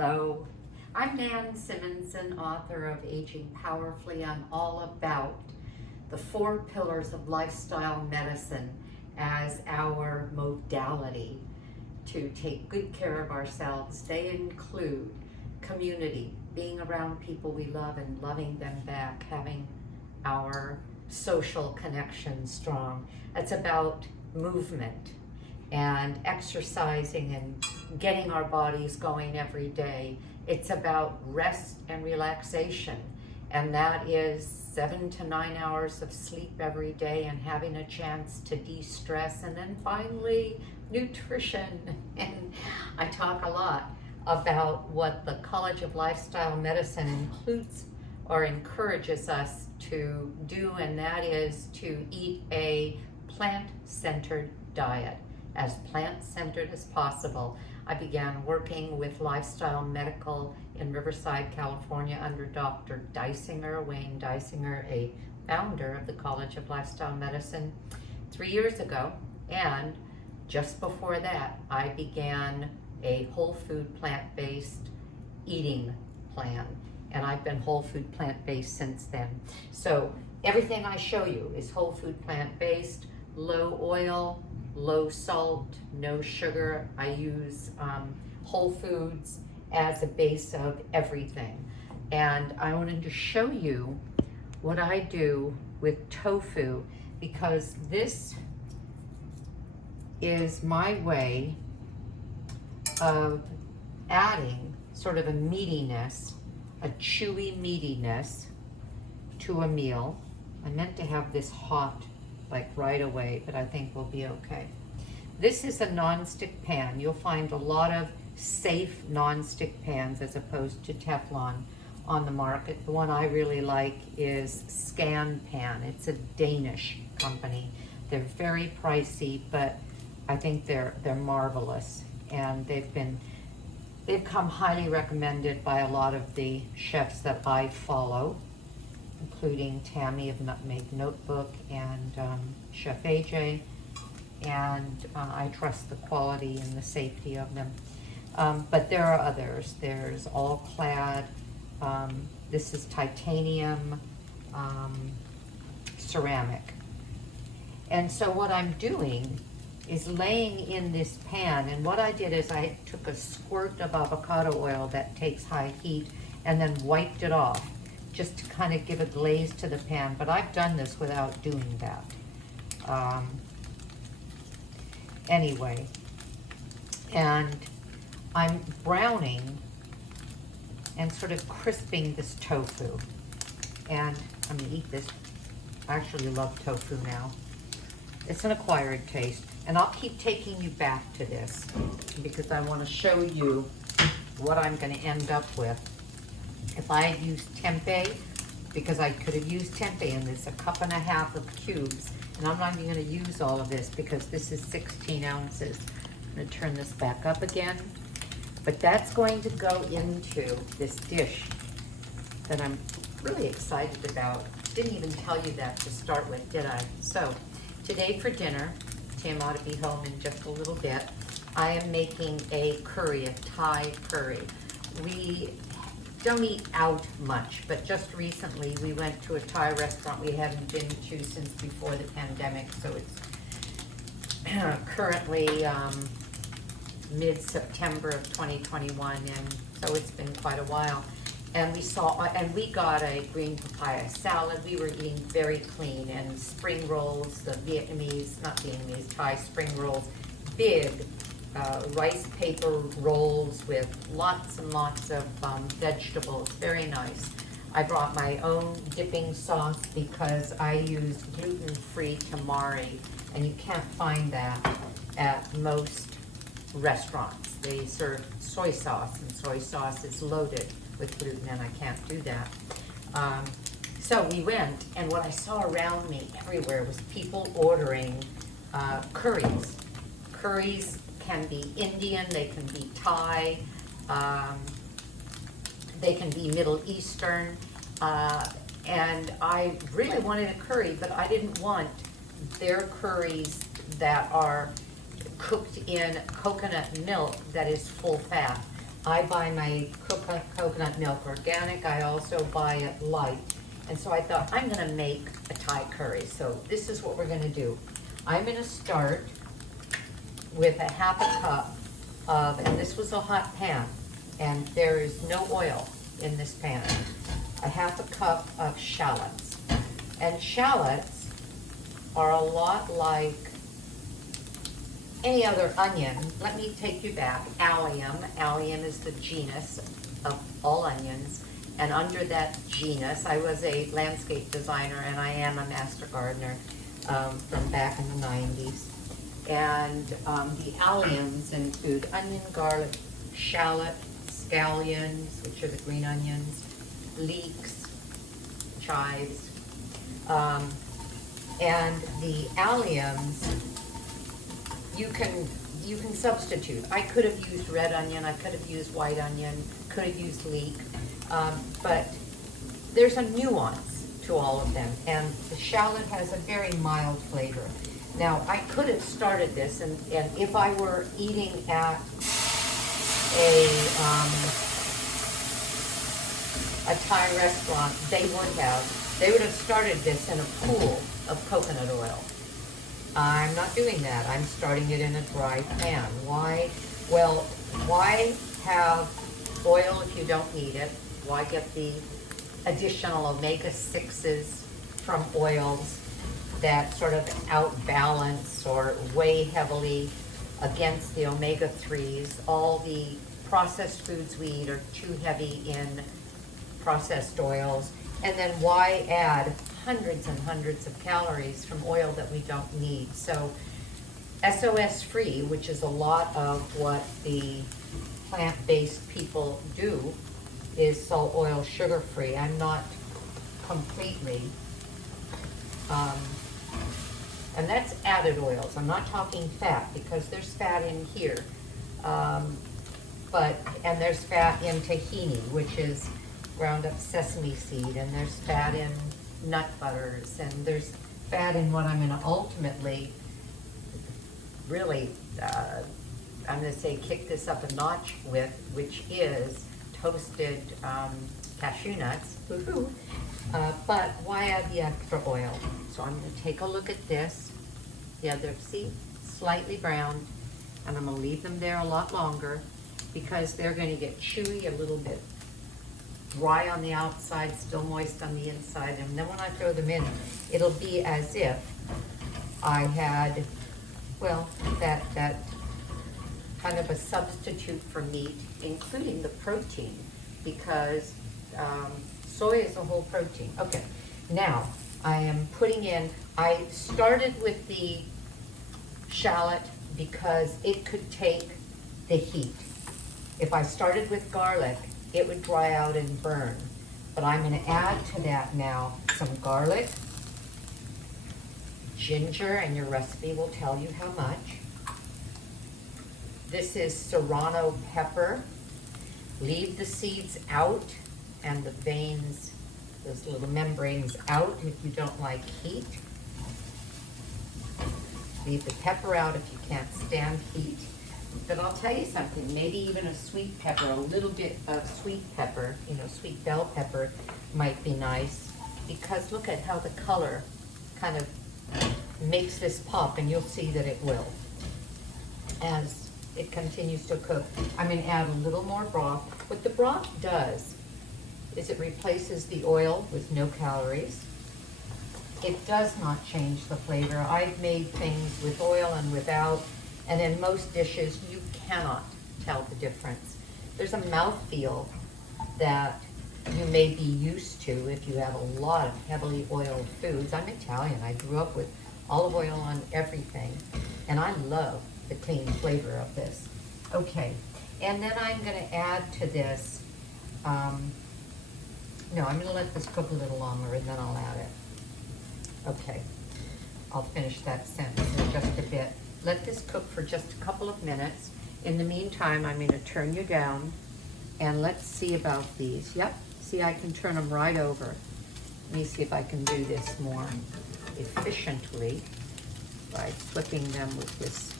Hello, I'm Nan Simonson, author of Aging Powerfully. I'm all about the 4 pillars of lifestyle medicine as our modality to take good care of ourselves. They include community, being around people we love and loving them back, having our social connection strong. It's about movement and exercising and getting our bodies going every day. It's about rest and relaxation, and that is 7 to 9 hours of sleep every day and having a chance to de-stress. And then finally, nutrition. And I talk a lot about what the College of Lifestyle Medicine includes or encourages us to do, and that is to eat a plant-centered diet, as plant-centered as possible. I began working with Lifestyle Medical in Riverside, California under Dr. Dysinger, Wayne Dysinger, a founder of the College of Lifestyle Medicine, 3 years ago. And just before that, I began a whole food plant-based eating plan. And I've been whole food plant-based since then. So everything I show you is whole food plant-based, low oil, low salt, no sugar. I use whole foods as a base of everything. And I wanted to show you what I do with tofu, because this is my way of adding sort of a meatiness, a chewy meatiness to a meal. I meant to have this hot like right away, but I think we'll be okay. This is a non-stick pan. You'll find a lot of safe non-stick pans as opposed to Teflon on the market. The one I really like is Scan Pan. It's a Danish company. They're very pricey, but I think they're marvelous, and they've come highly recommended by a lot of the chefs that I follow, including Tammy of Nutmeg Notebook and Chef AJ, and I trust the quality and the safety of them. But there are others. There's All Clad. This is titanium ceramic. And so what I'm doing is laying in this pan, and what I did is I took a squirt of avocado oil that takes high heat and then wiped it off, just to kind of give a glaze to the pan. But I've done this without doing that. Anyway, and I'm browning and sort of crisping this tofu. And I'm gonna eat this. I actually love tofu now. It's an acquired taste. And I'll keep taking you back to this because I want to show you what I'm going to end up with. If I had used tempeh, because I could have used tempeh in this, 1.5 cups of cubes, and I'm not even going to use all of this because this is 16 ounces. I'm going to turn this back up again. But that's going to go into this dish that I'm really excited about. Didn't even tell you that to start with, did I? So today for dinner, Tim ought to be home in just a little bit, I am making a curry, a Thai curry. We don't eat out much, but just recently we went to a Thai restaurant we hadn't been to since before the pandemic, so it's currently mid-September of 2021, and so it's been quite a while. And we got a green papaya salad. We were eating very clean, and spring rolls, the Thai spring rolls, big rice paper rolls with lots and lots of vegetables, very nice. I brought my own dipping sauce because I use gluten-free tamari, and you can't find that at most restaurants. They serve soy sauce, and soy sauce is loaded with gluten, and I can't do that. So we went, and what I saw around me everywhere was people ordering curries. Curries can be Indian, they can be Thai, they can be Middle Eastern, and I really wanted a curry, but I didn't want their curries that are cooked in coconut milk that is full fat. I buy my coconut milk organic. I also buy it light. And so I thought, I'm gonna make a Thai curry. So this is what we're gonna do. I'm gonna start with a half a cup of, and this was a hot pan, and there is no oil in this pan, a half a cup of shallots. And shallots are a lot like any other onion. Let me take you back. Allium. Allium is the genus of all onions. And under that genus, I was a landscape designer and I am a master gardener from back in the 90s. And the alliums include onion, garlic, shallot, scallions, which are the green onions, leeks, chives, and the alliums you can substitute. I could have used red onion, I could have used white onion, could have used leek, but there's a nuance to all of them, and the shallot has a very mild flavor. Now, I could have started this, and if I were eating at a Thai restaurant, they would have started this in a pool of coconut oil. I'm not doing that. I'm starting it in a dry pan. Why? Well, why have oil if you don't need it? Why get the additional omega-6s from oils that sort of outbalance or weigh heavily against the omega-3s? All the processed foods we eat are too heavy in processed oils. And then why add hundreds and hundreds of calories from oil that we don't need? So SOS free, which is a lot of what the plant-based people do, is salt, oil, sugar free. I'm not completely, and that's added oils. I'm not talking fat, because there's fat in here. And there's fat in tahini, which is ground up sesame seed, and there's fat in nut butters, and there's fat in what I'm going to ultimately really, I'm going to say, kick this up a notch with, which is toasted cashew nuts. Woohoo! But why add the extra oil? So I'm going to take a look at this. Yeah, they're, see, slightly browned, and I'm going to leave them there a lot longer because they're going to get chewy, a little bit dry on the outside, still moist on the inside, and then when I throw them in, it'll be as if I had, well, that kind of a substitute for meat, including the protein, because soy is a whole protein. Okay, now I am putting in, I started with the shallot because it could take the heat. If I started with garlic, it would dry out and burn. But I'm going to add to that now some garlic, ginger, and your recipe will tell you how much. This is serrano pepper. Leave the seeds out and the veins, those little membranes out if you don't like heat. Leave the pepper out if you can't stand heat. But I'll tell you something, maybe even a sweet pepper, a little bit of sweet pepper, you know, sweet bell pepper might be nice, because look at how the color kind of makes this pop, and you'll see that it will as it continues to cook. I'm going to add a little more broth. What the broth does is it replaces the oil with no calories. It does not change the flavor. I've made things with oil and without, and in most dishes, you cannot tell the difference. There's a mouthfeel that you may be used to if you have a lot of heavily oiled foods. I'm Italian. I grew up with olive oil on everything, and I love the clean flavor of this. Okay, and then I'm going to add to this, no, I'm going to let this cook a little longer, and then I'll add it. Okay, I'll finish that sentence in just a bit. Let this cook for just a couple of minutes. In the meantime, I'm going to turn you down, and let's see about these. Yep, see, I can turn them right over. Let me see if I can do this more efficiently by flipping them with this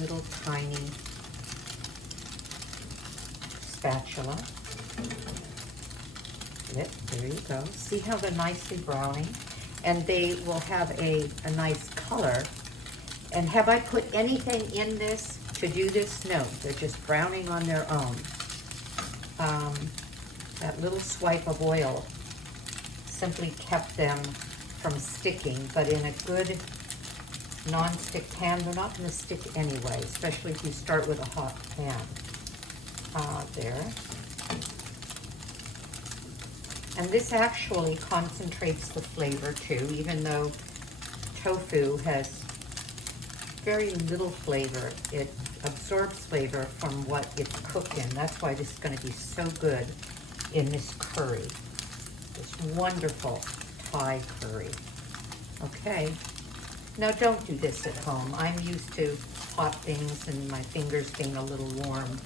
little tiny spatula. There you go. See how they're nicely browning? And they will have a nice color. And have I put anything in this to do this? No, they're just browning on their own. That little swipe of oil simply kept them from sticking, but in a good non-stick pan, they're not going to stick anyway, especially if you start with a hot pan. There. And this actually concentrates the flavor too, even though tofu has very little flavor. It absorbs flavor from what it's cooked in. That's why this is going to be so good in this curry, this wonderful Thai curry. Okay, now don't do this at home. I'm used to hot things and my fingers being a little warm.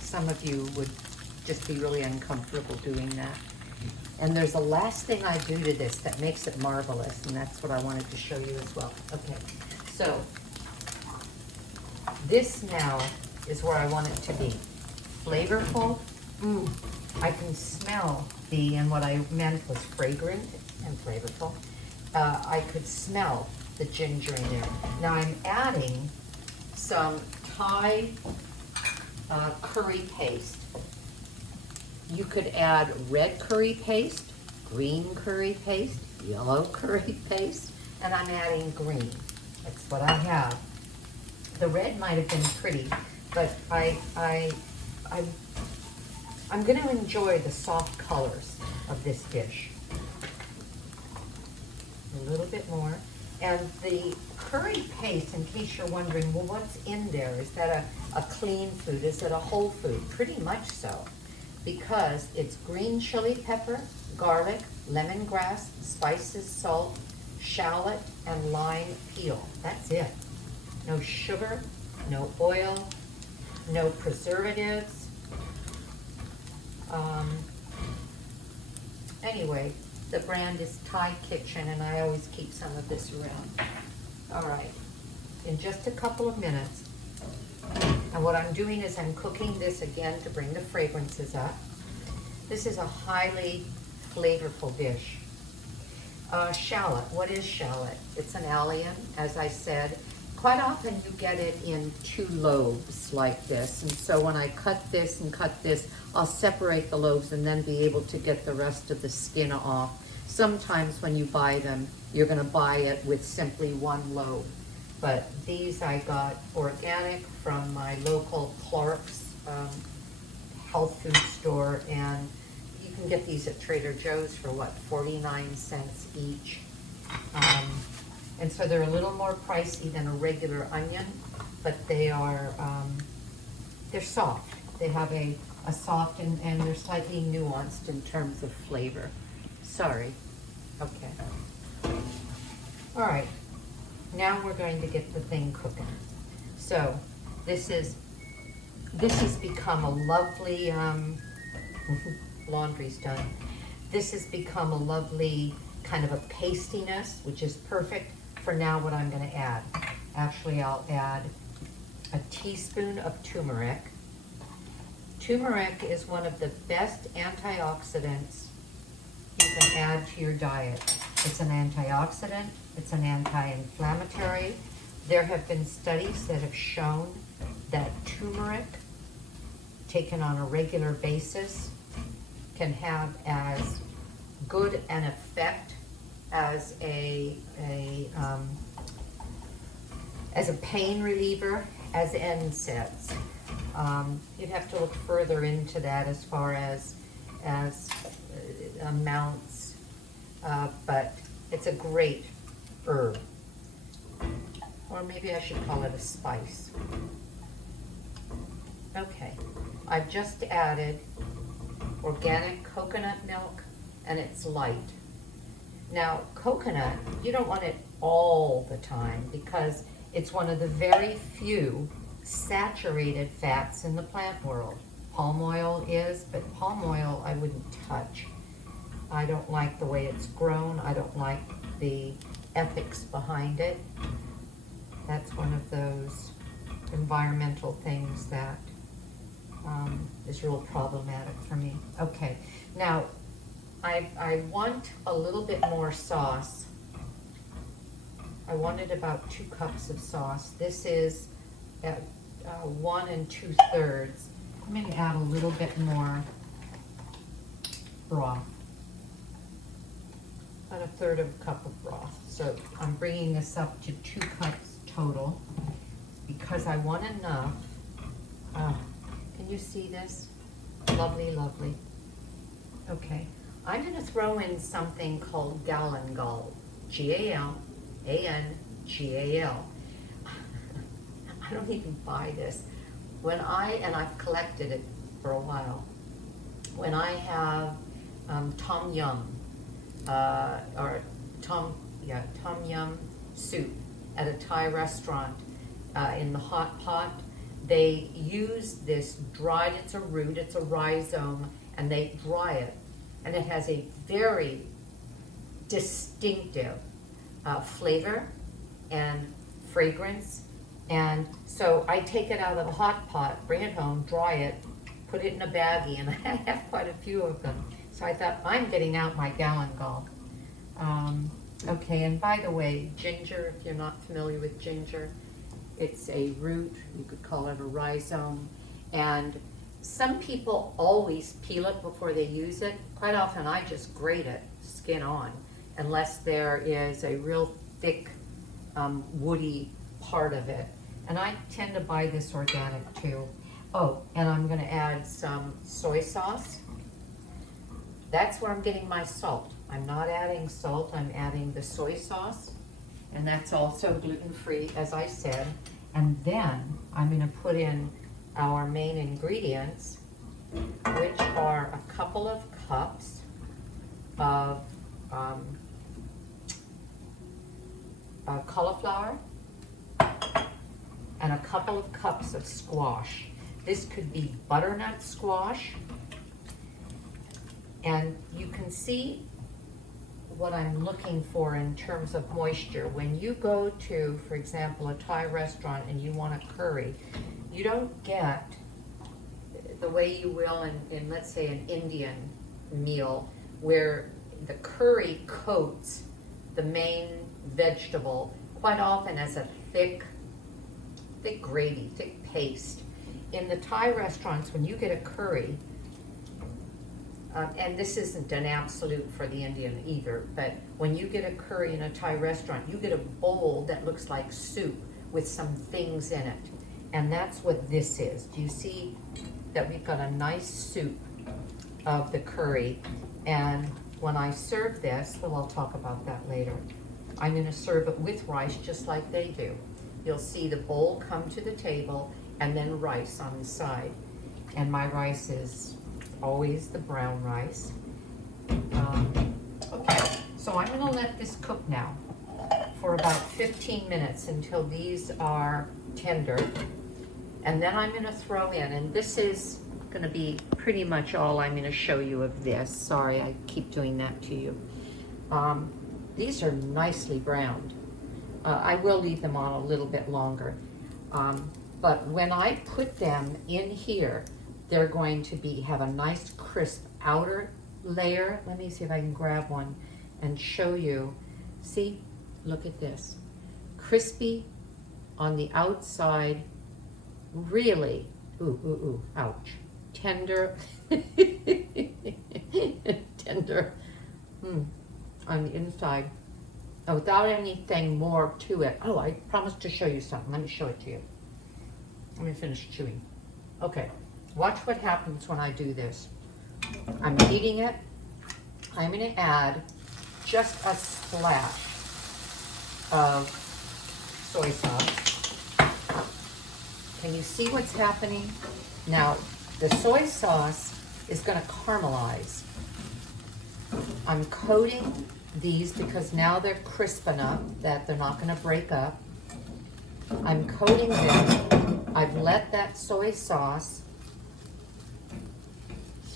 Some of you would just be really uncomfortable doing that. And there's a last thing I do to this that makes it marvelous, and that's what I wanted to show you as well. Okay, so this now is where I want it to be. Flavorful. I can smell and what I meant was fragrant and flavorful. I could smell the ginger in there. Now I'm adding some Thai curry paste. You could add red curry paste, green curry paste, yellow curry paste, and I'm adding green. That's what I have. The red might have been pretty, but I'm going to enjoy the soft colors of this dish. A little bit more. And the curry paste, in case you're wondering, well, what's in there? Is that a clean food? Is it a whole food? Pretty much so, because it's green chili pepper, garlic, lemongrass, spices, salt, shallot, and lime peel. That's it. No sugar, no oil, no preservatives. Anyway, the brand is Thai Kitchen, and I always keep some of this around. All right, in just a couple of minutes, and what I'm doing is I'm cooking this again to bring the fragrances up. This is a highly flavorful dish. Shallot, what is shallot? It's an allium, as I said. Quite often you get it in 2 lobes like this, and so when I cut this and cut this, I'll separate the lobes and then be able to get the rest of the skin off. Sometimes when you buy them, you're going to buy it with simply 1 lobe. But these I got organic from my local Clark's health food store, and you can get these at Trader Joe's for what, 49 cents each. And so they're a little more pricey than a regular onion, but they are, they're soft. They have a soft and they're slightly nuanced in terms of flavor. Sorry. Okay. All right. Now we're going to get the thing cooking. So this has become a lovely, laundry's done. This has become a lovely kind of a pastiness, which is perfect for now what I'm going to add. Actually, I'll add a teaspoon of turmeric. Turmeric is one of the best antioxidants you can add to your diet. It's an antioxidant, it's an anti-inflammatory. There have been studies that have shown that turmeric, taken on a regular basis, can have as good an effect as a pain reliever as NSAIDs. You'd have to look further into that as far as amounts, but it's a great herb. Or maybe I should call it a spice. Okay, I've just added organic coconut milk, and it's light. Now, coconut, you don't want it all the time because it's one of the very few saturated fats in the plant world. Palm oil is, but palm oil I wouldn't touch. I don't like the way it's grown. I don't like the ethics behind it. That's one of those environmental things that is real problematic for me. Okay, now I want a little bit more sauce. I wanted about 2 cups of sauce. This is 1 2/3. I'm going to add a little bit more broth. About 1/3 of a cup of broth. So I'm bringing this up to 2 cups total because I want enough. Can you see this? Lovely, lovely. Okay, I'm going to throw in something called galangal. Galangal. I don't even buy this. And I've collected it for a while. When I have tom yum, tom yum soup at a Thai restaurant in the hot pot, they use this dried, it's a root, it's a rhizome, and they dry it. And it has a very distinctive flavor and fragrance. And so I take it out of the hot pot, bring it home, dry it, put it in a baggie, and I have quite a few of them. So I thought, I'm getting out my galangal. Okay, and by the way, ginger, if you're not familiar with ginger, it's a root, you could call it a rhizome, and some people always peel it before they use it. Quite often I just grate it, skin on, unless there is a real thick, woody part of it. And I tend to buy this organic too. Oh, and I'm gonna add some soy sauce. That's where I'm getting my salt. I'm not adding salt, I'm adding the soy sauce. And that's also gluten-free, as I said. And then I'm gonna put in our main ingredients, which are a couple of cups of cauliflower and a couple of cups of squash. This could be butternut squash. And you can see what I'm looking for in terms of moisture. When you go to, for example, a Thai restaurant and you want a curry, you don't get the way you will in let's say, an Indian meal where the curry coats the main vegetable quite often as a thick gravy, thick paste. In the Thai restaurants, when you get a curry, and this isn't an absolute for the Indian either, but when you get a curry in a Thai restaurant, you get a bowl that looks like soup with some things in it. And that's what this is. Do you see that we've got a nice soup of the curry? And when I serve this, well, I'll talk about that later. I'm gonna serve it with rice just like they do. You'll see the bowl come to the table and then rice on the side. And my rice is always the brown rice. Okay, so I'm gonna let this cook now for about 15 minutes until these are tender. And then I'm gonna throw in, and this is gonna be pretty much all I'm gonna show you of this. Sorry, I keep doing that to you. These are nicely browned. I will leave them on a little bit longer. But when I put them in here, they're going to have a nice crisp outer layer. Let me see if I can grab one and show you. See, look at this. Crispy on the outside, really, ouch. Tender, tender on the inside. Without anything more to it. Oh, I promised to show you something. Let me show it to you. Let me finish chewing. Okay, watch what happens when I do this. I'm heating it. I'm gonna add just a splash of soy sauce. Can you see what's happening? Now, the soy sauce is gonna caramelize. I'm coating these because now they're crisp enough that they're not gonna break up. I'm coating them. I've let that soy sauce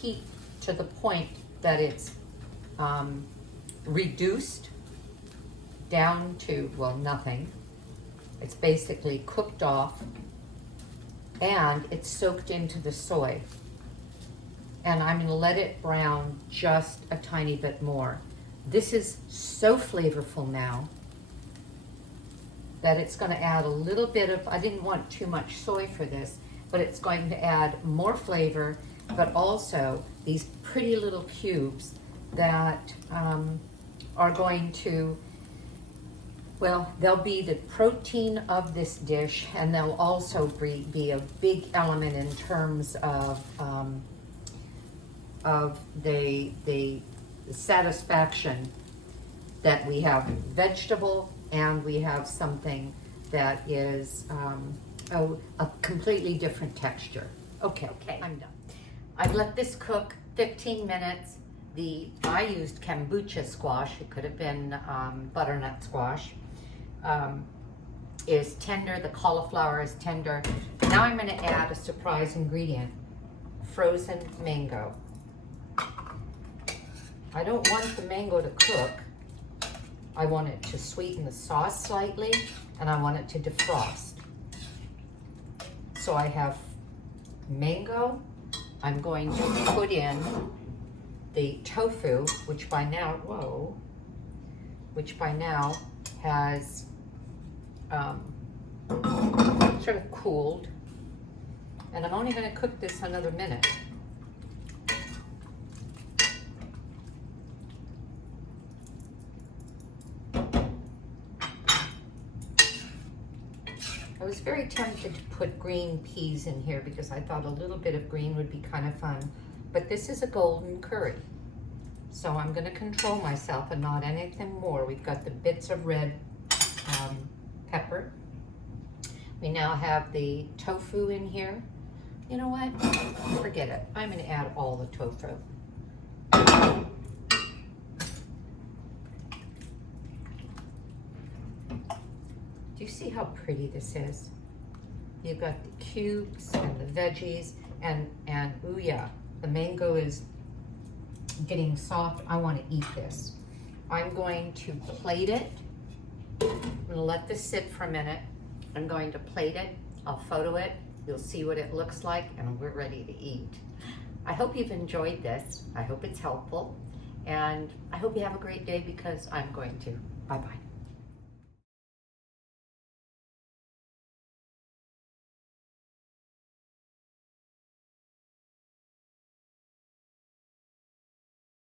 heat to the point that it's reduced down to, well, nothing. It's basically cooked off and it's soaked into the soy. And I'm gonna let it brown just a tiny bit more. This is so flavorful now that it's gonna add a little bit of, I didn't want too much soy for this, but it's going to add more flavor, but also these pretty little cubes that are going to, well, they'll be the protein of this dish, and they'll also be a big element in terms of the satisfaction that we have vegetable and we have something that is a completely different texture. Okay, I'm done. I've let this cook 15 minutes. I used kombucha squash. It could have been butternut squash. Is tender. The cauliflower is tender. Now I'm going to add a surprise ingredient: frozen mango. I don't want the mango to cook. I want it to sweeten the sauce slightly, and I want it to defrost. So I have mango. I'm going to put in the tofu, which by now, has sort of cooled. And I'm only going to cook this another minute. I was very tempted to put green peas in here because I thought a little bit of green would be kind of fun. But this is a golden curry, so I'm going to control myself and not anything more. We've got the bits of red pepper. We now have the tofu in here. You know what? Forget it. I'm going to add all the tofu. Do you see how pretty this is? You've got the cubes and the veggies, and ooh yeah, the mango is getting soft. I want to eat this. I'm going to plate it. I'm going to let this sit for a minute. I'm going to plate it. I'll photo it. You'll see what it looks like, and we're ready to eat. I hope you've enjoyed this. I hope it's helpful, and I hope you have a great day because I'm going to. Bye-bye.